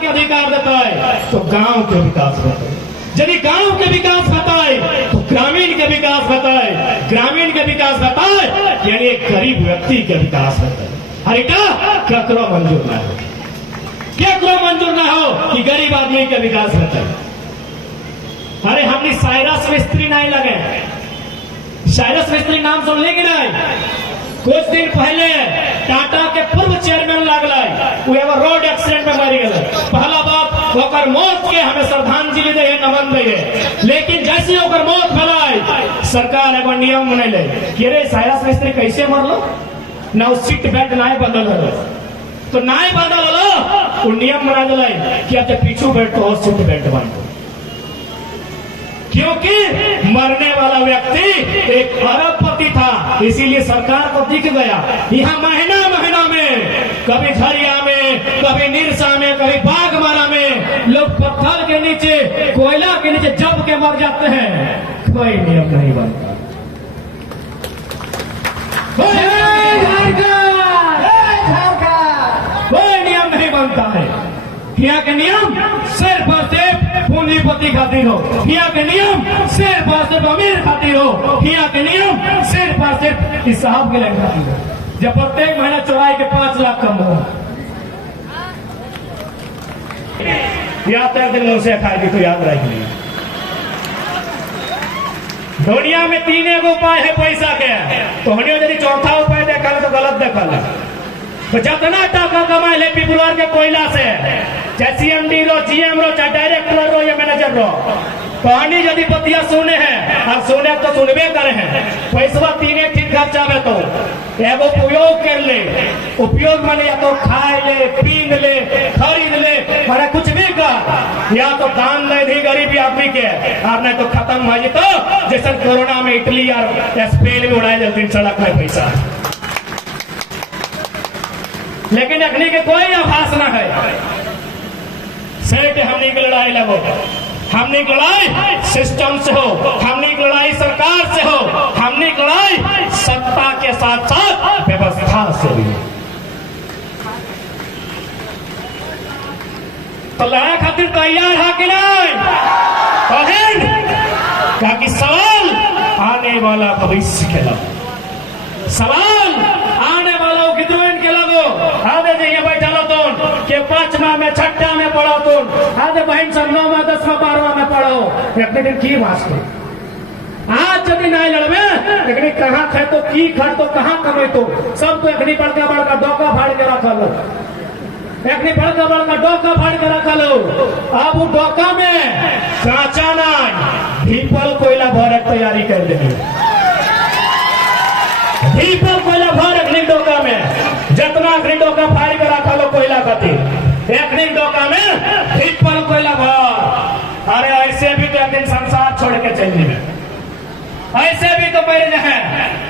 के अधिकार देता है तो गांव के विकास होता है। यदि गांव के विकास होता है तो ग्रामीण के विकास होता है, ग्रामीण के विकास होता है यानी एक गरीब व्यक्ति के विकास होता है। अरे क्या करो मंजूर ना हो, क्या करो मंजूर ना हो कि गरीब आदमी का विकास होता है। अरे हमने साइरस मिस्त्री नहीं लगे, साइरस मिस्त्री नाम सुन ली कि नहीं? कुछ दिन पहले टाटा के पूर्व चेयरमैन लगल, वो एगो रोड एक्सीडेंट में मर गए। पहला बात ओकर मौत के हमें श्रद्धांजलि दे, नमन दे, लेकिन जैसे ओकर मौत भलाई सरकार एगो नियम बनैले कि रे साइरस मिस्त्री कैसे मरलो ना, उस सीट बेल्ट नहीं बदल तो नहीं बदल हलो, वो नियम बना दिला कि अब पीछू बेल्ट हो सीट बेल्ट बांधो, क्योंकि मरने वाला व्यक्ति एक अरबपति था। इसीलिए सरकार को दिख गया यहाँ महीना महीना में, कभी झरिया में, कभी निरसा में, कभी बागमारा में लोग पत्थर के नीचे, कोयला के नीचे जब के मर जाते हैं। कोई नियम नहीं बनता, कोई नियम नहीं बनता है। यहाँ के नियम सिर्फ और सिर्फ पूंजीपति खातिर हो, यहाँ के नियम सिर्फ और सिर्फ अमीर खातिर हो, यहाँ के नियम सिर्फ और सिर्फ इस साहब के लिए खातिर हो, जब प्रत्येक महीना चौराहे के 5 लाख कम हो। याद दिन मुंह से खाएगी तो याद रखिए, दुनिया में 3 उपाय है पैसा के, तो हमने यदि चौथा उपाय देखा तो गलत देखा। तो जितना टाका कमाए ले पिपरवार के कोयला से, चाहे सीएमडी रो, जीएम रो, चाहे डायरेक्टर रो या मैनेजर रो, कहानी यदि पतिया सुने हैं और सुने तो सुनबे करे हैं, पैसा 3 ठीक खर्चावे तो एगो उपयोग कर ले, उपयोग माने या तो खाए ले, पीन ले, खरीद ले, माने कुछ भी कर, या तो दान ले दी गरीबी आदमी के, और नहीं तो खत्म हो तो जैसे कोरोना में इटली और स्पेन में उड़ाए जाते सड़क में पैसा। लेकिन अखनी के कोई आभास न है। सेठ हमने की लड़ाई लगो, हमने की लड़ाई सिस्टम से हो, हमने की लड़ाई सरकार से हो, हमने की लड़ाई सत्ता के साथ साथ व्यवस्था से भी। तो लड़ाई खातिर तैयार है कि नहीं? ताकि सवाल आने वाला भविष्य के लगो, सवाल आने वाला विद्रोह के लगो। आधे ये बैठा लो तो के 5वां में 6ठा में पढ़ो, तो आधे बहन सब 9वां 10वां 12वां में पढ़ो, एक दिन की वास्ते आज यदि नहीं लड़वे लेकिन कहाँ थे तो की खड़ तो कहाँ कमे तो सब तो एक बड़का बड़का डोका फाड़ के रखा लो, एक बड़का बड़का डोका फाड़ के रखा लो। अब वो डोका में कांचा नहीं पीपल कोयला भर तैयारी कर देंगे, पीपल कोयला भर एक डोका में, जितना डोका फाड़ के रखा लो कोयला खातिर, एक डोका में पीपल कोयला भर। अरे ऐसे भी तो एक दिन संसार छोड़ के चलने में, ऐसे भी तो पहले है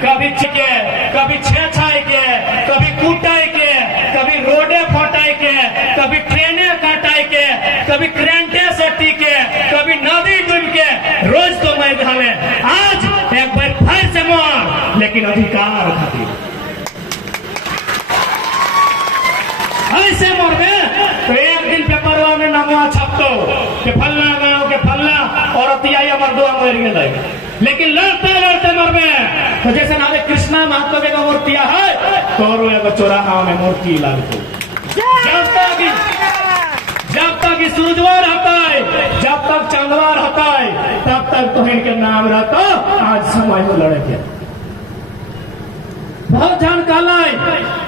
कभी चिके, कभी छेछाई के, कभी कूटाई के, कभी रोडे फटाई के, कभी ट्रेने काटाई के, कभी करेंटे सटी के, कभी नदी डूब के, रोज तो मैदान में। आज एक बार फिर से मार, लेकिन अधिकार खातिर ऐसे मर गए तो एक दिन पेपर में नमवा छपतो कि फलना गांव के फलना औरतिया या मर्दुआ मर गए, लेकिन लड़ते लड़ते मर में। तो जैसे नाम कृष्णा महतो के मूर्तियां है तो एगो चौराहा में मूर्ति लगती, जब तक सूरजवार होता है, जब तक चंदवार होता है, तब तक तो इनके नाम रहता। आज समय में लड़े के बहुत जानकारी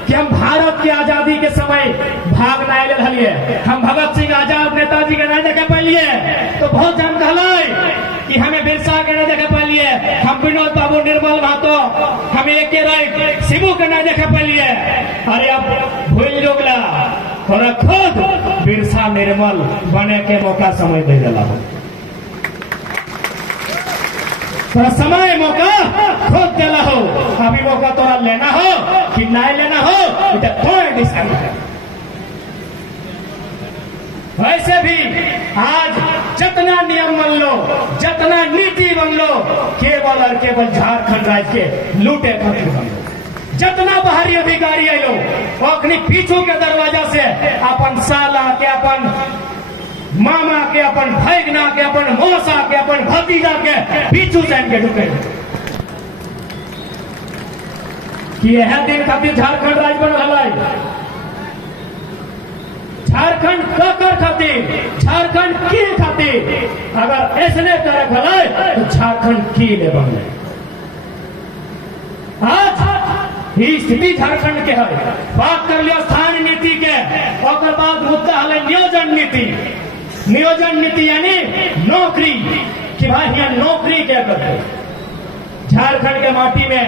कि हम भारत की आजादी के समय भाग नहीं ले रही, हम भगत सिंह आजाद नेताजी के नहीं देखे पाइलिए, तो बहुत जानकारी कि हमें बिरसा के नहीं देखे पाइलिए, हम विनोद बाबू निर्मल महतो, हमें एक राय शिबू के नहीं देखे पाइलिए। अरे अब भूल जोगला और खुद बिरसा निर्मल बने के मौका समय दे दिला, थोड़ा समय मौका खुद देना हो। अभी मौका तोरा लेना हो कि नहीं लेना हो थोड़ा डिसाइड कर। वैसे भी आज जितना नियम बन लो, जितना नीति बन लो, केवल और केवल झारखंड राज्य के लूटे खातिर बन लो। जितना बाहरी अधिकारी है लोग अपनी पीछू के दरवाजा से अपन साला के, अपन मामा के, अपन भैगना के, अपन मौसा के, अपन भतीजा के पीछू जान के ढुके कि यह दिन खातिर झारखंड राज्य बन रहा है। झारखंड ककर खातिर, झारखंड की खातिर अगर ऐसने तरह भले तो झारखंड की ले बनले। आज ही स्थिति झारखंड के है। बात कर लिया स्थानीय नीति के, और बाद मुद्दा है नियोजन नीति। नियोजन नीति यानी नौकरी, कि भाई यहाँ नौकरी क्या करते। झारखंड के माटी में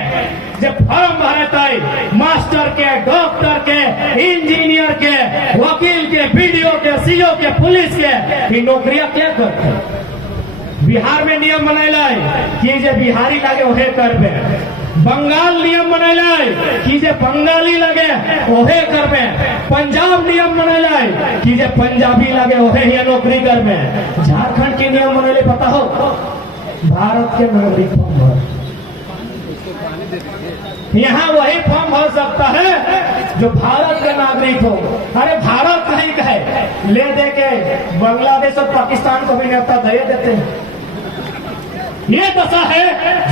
जब फॉर्म भरता है मास्टर के, डॉक्टर के, इंजीनियर के, वकील के, बीडीओ के, सीओ के, पुलिस के, नौकरियां क्या करते हैं। बिहार में नियम बनैला कि जे बिहारी लगे वहे करबे। बंगाल नियम बनैला कि जे बंगाली लगे वहे करबे। पंजाब नियम बनैला कि जे पंजाबी लगे वहे ही नौकरी करबे। झारखंड के नियम बनैले पता हो, भारत के नागरिक फॉर्म भर, यहाँ वही फॉर्म भर सकता है जो भारत के नागरिक हो। अरे भारत कहीं का है, ले दे के बांग्लादेश और पाकिस्तान को भी न्योता दे देते हैं। ये दशा है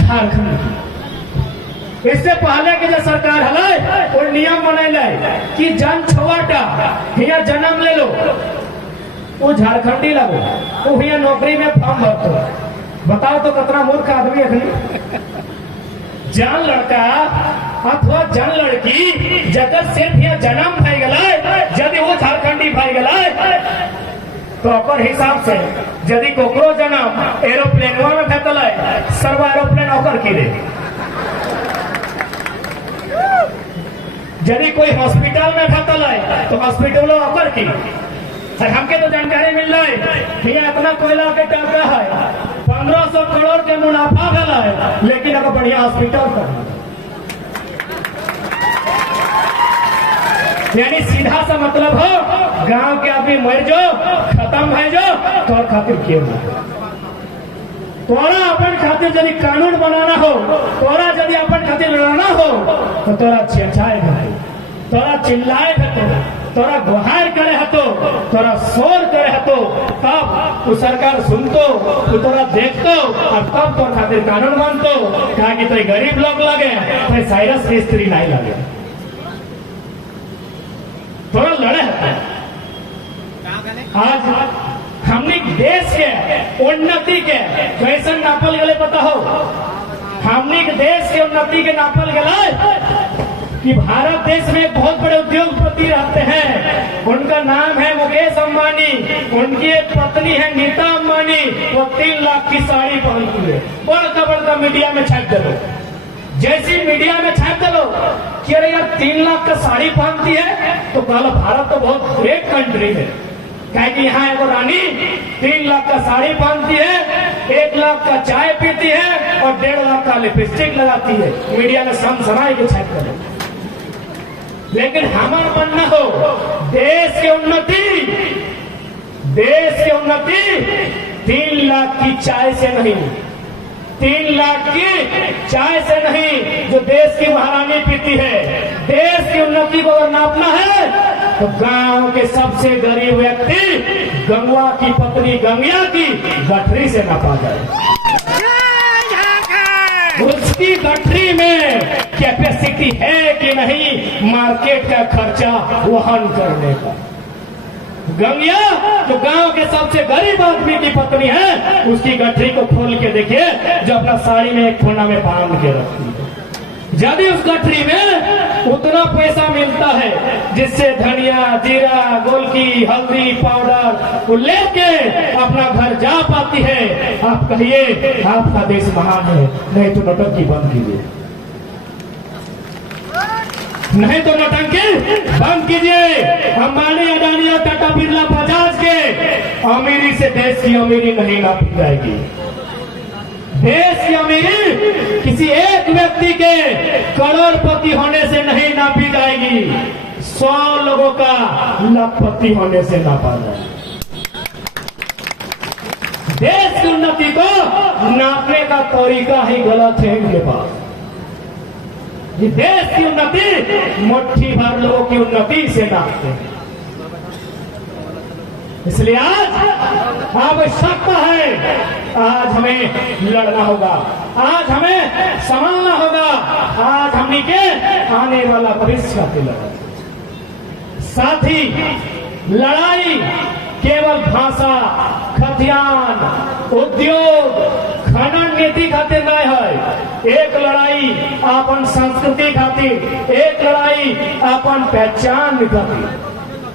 झारखंड की। इससे पहले की जो सरकार है वो नियम बनेला कि जन छुआटा यहाँ जन्म ले लो, वो झारखंडी लगो, वो यहाँ नौकरी में फॉर्म भरते। बताओ तो कितना मूर्ख आदमी है। जन लड़का अथवा जन लड़की जगत सिर्फ यहाँ जन्म भाई गला, यदि वो झारखंडी भाई गला तो ओकर हिसाब से यदि कोकरो जन्म एरोप्लेनवा में भेटल है, सर्व एरोप्लेन ओकर की दे। यदि कोई हॉस्पिटल में भेटल है तो हॉस्पिटल ओकर की। हमके तो जानकारी मिल रहा है यहाँ इतना कोयला के टाका है, 1500 करोड़ के मुनाफा भला है, लेकिन अगर बढ़िया हॉस्पिटल कर, यानी सीधा सा मतलब हो गांव के आदमी मर जो खत्म है जो तो खातिर क्यों तोरा अपन खातिर यदि कानून बनाना हो, तोरा यदि अपन खातिर लड़ना हो तो तोरा छेछाएगा, तोरा चिल्लाए तोरा गुहार करे हतो, तोरा शोर करे हतो, तब वो सरकार सुनतो, वो तोरा देखतो और तब तो खातिर कानून मानतो। कहा कि तो गरीब लोग लगे तो साइरस की स्त्री नहीं लगे, तोरा लड़े हतो। आज हमने देश के उन्नति के कैसे नापल गले पता हो। हमने देश के उन्नति के नापल गले कि भारत देश में एक बहुत बड़े उद्योगपति रहते हैं, उनका नाम है मुकेश अंबानी, उनकी एक पत्नी है नीता अंबानी, वो 3 लाख की साड़ी पहनती है। बड़का बड़का मीडिया में छाप दो, जैसी मीडिया में छाप दो कि अरे यार 3 लाख का साड़ी पहनती है तो कहा भारत तो बहुत ग्रेट कंट्री है। क्या कि यहाँ एक रानी 3 लाख का साड़ी पहनती है, 1 लाख का चाय पीती है और 1.5 लाख का लिपस्टिक लगाती है। मीडिया में समझाई के छाप करो, लेकिन हमारा बनना हो देश की उन्नति, देश की उन्नति 3 लाख की चाय से नहीं, 3 लाख की चाय से नहीं जो देश की महारानी पीती है। देश की उन्नति को अगर नापना है तो गांव के सबसे गरीब व्यक्ति गंगवा की पत्नी गंगिया की गठरी से नापा जाए। उसकी गठरी में कैपेसिटी है कि नहीं मार्केट का खर्चा वहन करने का। गंगिया जो गांव के सबसे गरीब आदमी की पत्नी है, उसकी गठरी को खोल के देखिए जो अपना साड़ी में एक कोना में बांध के रखती है। यदि उस गठरी में उतना पैसा मिलता है जिससे धनिया, जीरा, गोलकी, हल्दी पाउडर वो लेके अपना घर जा पाती है, आप कहिए आपका देश महान है। नहीं तो नौटंकी बंद कीजिए, नहीं तो नौटंकी बंद कीजिए। अंबानी, अडानी और टाटा बिरला बजाज के अमीरी से देश की अमीरी नहीं नापी जाएगी। देश की अमीरी किसी एक व्यक्ति के करोड़पति होने से नहीं नापी जाएगी, 100 लोगों का लखपति होने से नापा जाएगा। देश की उन्नति को नापने का तरीका ही गलत है इनके पास। ये देश की उन्नति मुट्ठी भर लोगों की उन्नति से नापते हैं। इसलिए आज आवश्यकता है, आज हमें लड़ना होगा, आज हमें संभालना होगा, आज हमने के आने वाला भविष्य का तिलक। साथ ही लड़ाई केवल भाषा, खतियान, उद्योग, खनन नीति खातिर नहीं है। एक लड़ाई अपन संस्कृति खातिर, एक लड़ाई अपन पहचान खातिर।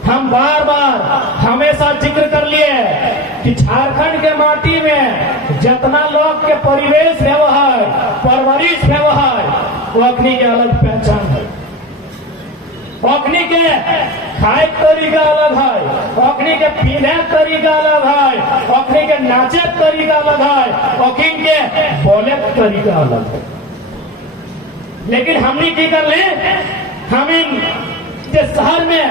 हम बार बार हमेशा जिक्र कर लिए कि झारखंड के माटी में जितना लोग के परिवेश व्यवहार, परवरिश व्यवहार, वो अपनी के अलग पहचान है। अखनी के खाए तरीका अलग है, अखनी के पीने तरीका अलग है, अखनी के नाचे तरीका अलग है, अखनी के बोले तरीका अलग है। लेकिन हमने की कर ले, हम इन शहर में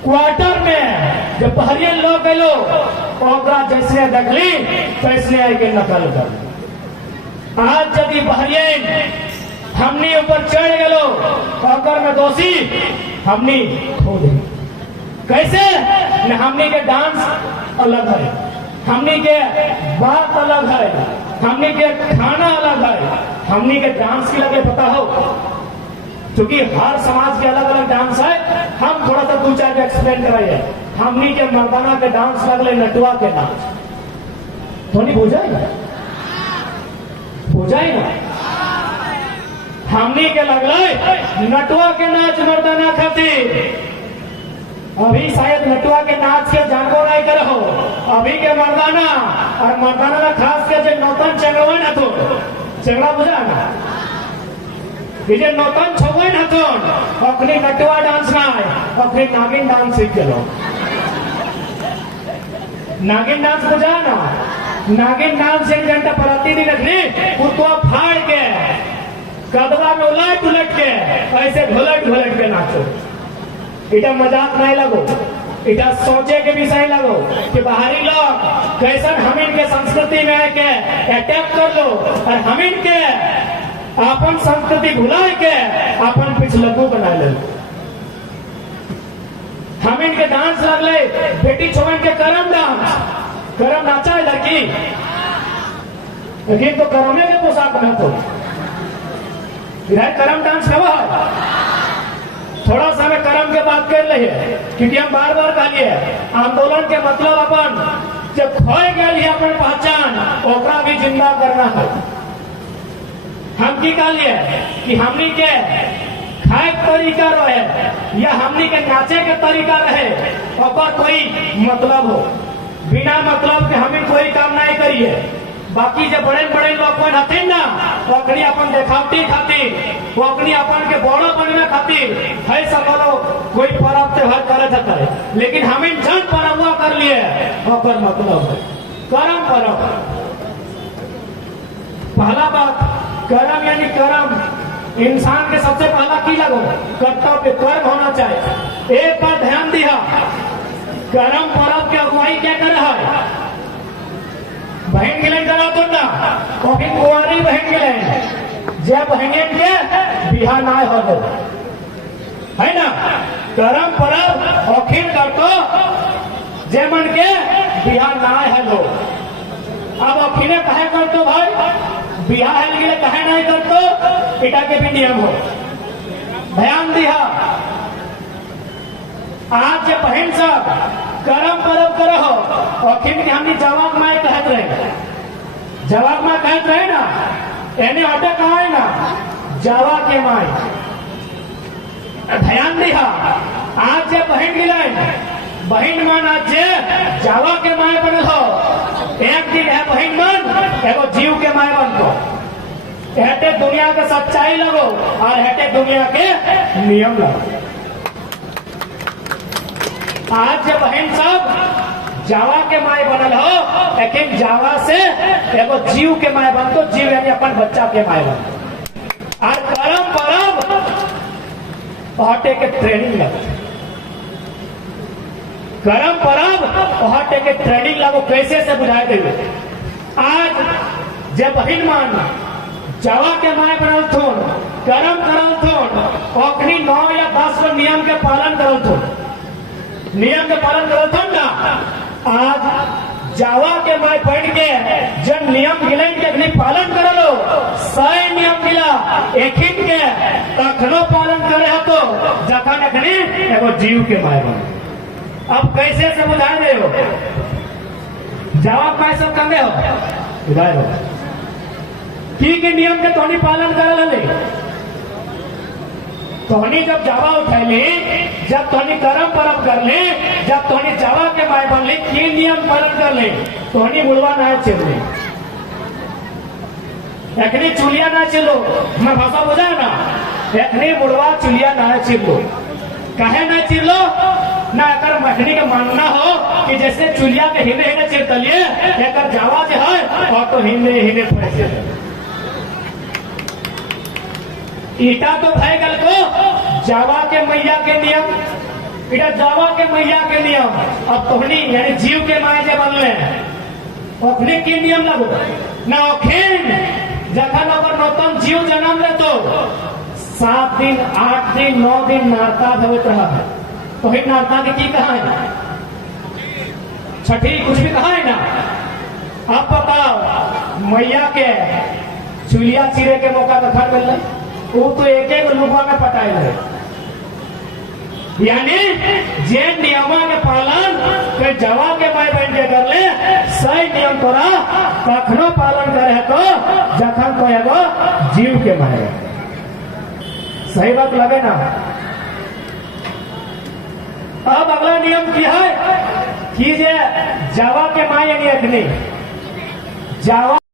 क्वार्टर में जब बहरियन लोग गए ओकरा जैसे देखली तैसने आके नकल कर। आज यदि बहरियन हमनी ऊपर चढ़ गलो ओकर में दोषी हमनी खो दे। कैसे न हमनी के डांस अलग है, हमनी के बात अलग है, हमनी के खाना अलग है। हमनी के डांस की लगे पता हो, क्योंकि हर समाज के अलग अलग डांस है। हम थोड़ा सा दो चार एक्सप्लेन कर रहे हैं। हमनी के मर्दाना के डांस लगले नटुआ के नाच, थोड़ी हो जाएगा, हो जाएगा। हमनी के लगले नटुआ के नाच मर्दाना खातिर। अभी शायद नटुआ के नाच के जानबो नहीं करो। अभी के मर्दाना और मर्दाना में खास के जो नौतन चंगड़वा ना तो चंगड़ा बुझा ना, ये नौतन छुए ना तो अपनी नटुआ डांस ना है, अपनी नागिन डांस सीख के लो। नागिन डांस बुझा ना, नागिन डांस एक घंटा प्रतिदिन रखनी कुत्ता फाड़ के कदवा में उलट उलट के ऐसे ढोलट ढोलट के नाचो। इटा मजाक नहीं लगो, इटा सोचे के विषय लगो कि बाहरी लोग कैसन हम इनके संस्कृति में आके अटैक कर लो और हम इनके अपन संस्कृति भुला के अपन पिछलकू बना ले। हम इनके डांस लगले बेटी छोवन के करम डांस, करम नाचा है लड़की, लेकिन तो करमे के पोशाक में तो इधर करम डांस कब है। थोड़ा सा मैं करम के बात कर रही है, क्योंकि हम बार बार कहलिए आंदोलन के मतलब अपन जब खोए गए अपन पहचान ओकरा भी जिंदा करना है। हम की कहलिए कि हमनी के खाए तरीका रहे या हमनी के नाचे के तरीका रहे और कोई मतलब हो, बिना मतलब के हमें कोई काम नहीं करिए। बाकी जो बड़े बड़े लोग हथिन ना ओकरी अपन देखावटी खातिर, वो अपनी अपन के बड़ो बनने खातिर है सब लोग कोई पर्व त्योहार करे जाता है। लेकिन हमें जन पर्व कर लिए ओकर मतलब है करम पर्व। पहला बात कर्म यानी कर्म इंसान के सबसे पहला की लगो कर्तव्य कर्म होना चाहिए। एक बार ध्यान दिया, कर्म पर्व के अगुवाई क्या कर रहा है? बहन गिलन करा तो ना कभी कुंवारी बहन गिलन जब बहन के बिहार ना हो है ना। कर्म पर्व अखिल कर तो जेमन के बिहार ना है लो। अब अखिले कहे कर तो भाई बिहार है लिए कहे नहीं कर तो पिता के भी नियम हो। ध्यान दिया, आज जे बहन सब कर्म पर्व करो अखिल के हमने जवाब में कहत रहे, जवाब में कहत रहे ना एने अटक कहा है ना जावा के माई। ध्यान दिया, आज जे बहन गिलाए बहन मन आज जे जावा के माए बनल हो, एक दिन है बहन मन एगो जीव के माए बन को। हेटे दुनिया के सच्चाई लगो और हेटे दुनिया के नियम लगो। आज जे बहन सब जावा के माए बनल हो, लेकिन जावा से एगो जीव के माए बन तो जीव यानी अपन बच्चा के माए बन। और कर्म पर्व हटे के ट्रेनिंग लगता, कर्म पर्व हटे के ट्रेनिंग लगो कैसे से बुझाए देवे। आज जब बहिन मान जावा के माय बनल थोन, कर्म करल थोन, ओखनी 9 या 10 को नियम के पालन करल थोन, नियम के पालन करल थोन ना। आज जावा के माय पढ़ के जब नियम गिलन के अग्नि पालन करलो, 100 नियम मिला एकिन के तखनो पालन करे हो तो जखन अग्नि एगो जीव के माय बने। अब कैसे से बुझा दे हो जावा माय सब कंगे हो बुझाए हो ठीक है नियम के तोहनी पालन कर ले। तोहनी जब जावा उठैली, जब तोहनी कर्म परम कर ले, जब तोहनी जावा के माय बन ली, की नियम पालन कर ले, तोहनी बुढ़वा ना चले, एखनी चुलिया ना चलो, मैं भाषा बुझा ना, एखनी बुढ़वा चुलिया ना चिलो, कहे ना चिलो ना अगर मखनी का मानना हो कि जैसे चुलिया के हिने हिने चिर तलिए, अगर जावा जो है और तो हिने हिने पैसे ईटा तो भाई गल को जावा के मैया के नियम, इटा जावा के मैया के नियम। अब तोहनी यानी जीव के माए जे बनले ओखनी की नियम लगो ना, ओखिन जखन अगर नौतन जीव जन्म ले तो 7 दिन 8 दिन 9 दिन नारता धवत रहा है, तो ही नारता के की कहा है, छठी कुछ भी कहा है ना। आप बताओ मैया के चुलिया चिरे के मौका रखा मिल रहा, वो तो एक एक लुबा में पटाए रहे, यानी जे नियम के पालन के जवा के माय बन के कर ले, सही नियम तोरा कखनो पालन करे तो जखन तो एगो जीव के माय। सही बात लगे ना। अब अगला नियम क्या है कि जे जावा के माय यानी अग्नि जावा